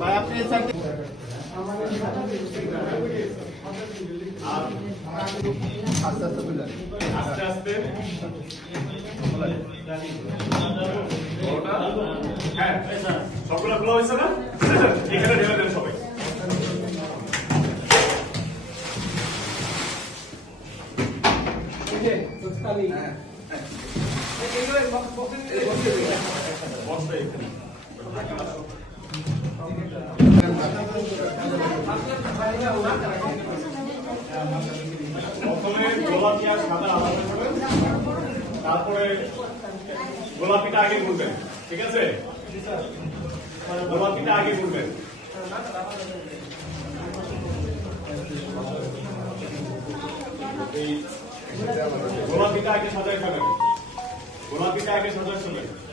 ভাই আপনি আস্তে আস্তে হ্যাঁ সবগুলো খোলা হয়েছে না এখানে ঢেলে দেন সবাই প্রথমে গোলাপি আর সাদা আলাদা করবেন তারপরে গোলাপিটা আগে করবেন ঠিক আছে গোলাপিটা আগে করবেন গোলাপিটা আগে সাজাই খাবেন গোলাপিটা আগে সাজাই খাবেন